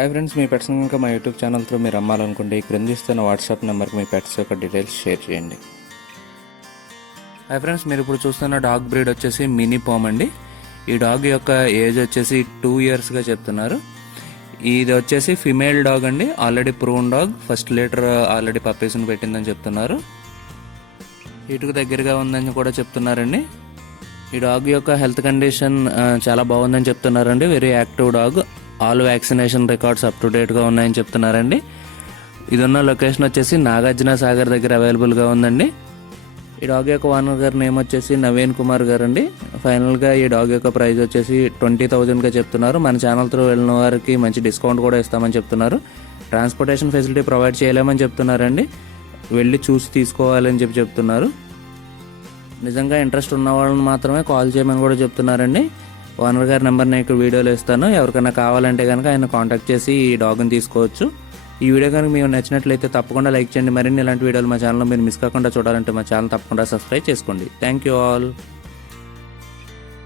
Hi friends, మీ pets కనుక మా YouTube channel through మీరు అమ్మాలనుకుంటే ఈ క్రింద ఇస్తున్న వాట్సాప్ నెంబర్కి మీ పెట్స్ యొక్క డీటెయిల్స్ షేర్ చేయండి. హాయ్ ఫ్రెండ్స్, మీరు ఇప్పుడు చూస్తున్న డాగ్ బ్రీడ్ వచ్చేసి మినీ పామ్ అండి. ఈ డాగ్ యొక్క ఏజ్ వచ్చేసి 2 ఇయర్స్గా చెప్తున్నారు. ఇది వచ్చేసి ఫిమేల్ డాగ్ అండి. ఆల్రెడీ ప్రూన్ డాగ్, ఫస్ట్ లీటర్ ఆల్రెడీ పప్పీస్ని పెట్టిందని చెప్తున్నారు. హీటుకు దగ్గరగా ఉందని కూడా చెప్తున్నారండి. ఈ డాగ్ యొక్క హెల్త్ కండిషన్ చాలా బాగుందని చెప్తున్నారండి. Very active dog. All vaccination records up to డేట్గా ఉన్నాయని చెప్తున్నారండి. ఇది ఉన్న లొకేషన్ వచ్చేసి నాగార్జున సాగర్ దగ్గర అవైలబుల్గా ఉందండి. ఈ డాగ్ యొక్క ఓనర్ గారి నేమ్ వచ్చేసి నవీన్ కుమార్ గారు అండి. ఫైనల్గా ఈ డాగ్ యొక్క ప్రైస్ వచ్చేసి 20,000గా చెప్తున్నారు. మన ఛానల్ త్రూ వెళ్ళిన వారికి మంచి డిస్కౌంట్ కూడా ఇస్తామని చెప్తున్నారు. ట్రాన్స్పోర్టేషన్ ఫెసిలిటీ ప్రొవైడ్ చేయలేమని చెప్తున్నారండి. వెళ్ళి చూసి తీసుకోవాలని చెప్తున్నారు. నిజంగా ఇంట్రెస్ట్ ఉన్న వాళ్ళని మాత్రమే కాల్ చేయమని కూడా చెప్తున్నారండి. ఓనర్ గారి నెంబర్ నేను ఇక్కడ వీడియోలో ఇస్తాను. ఎవరికైనా కావాలంటే కనుక ఆయన కాంటాక్ట్ చేసి ఈ డాగ్ని తీసుకోవచ్చు. ఈ వీడియో కనుక మీకు నచ్చినట్లయితే తప్పకుండా లైక్ చేయండి. మరిన్ని ఇలాంటి వీడియోలు మా ఛానల్లో మీరు మిస్ కాకుండా చూడాలంటే మా ఛానల్ తప్పకుండా సబ్స్క్రైబ్ చేసుకోండి. Thank you all.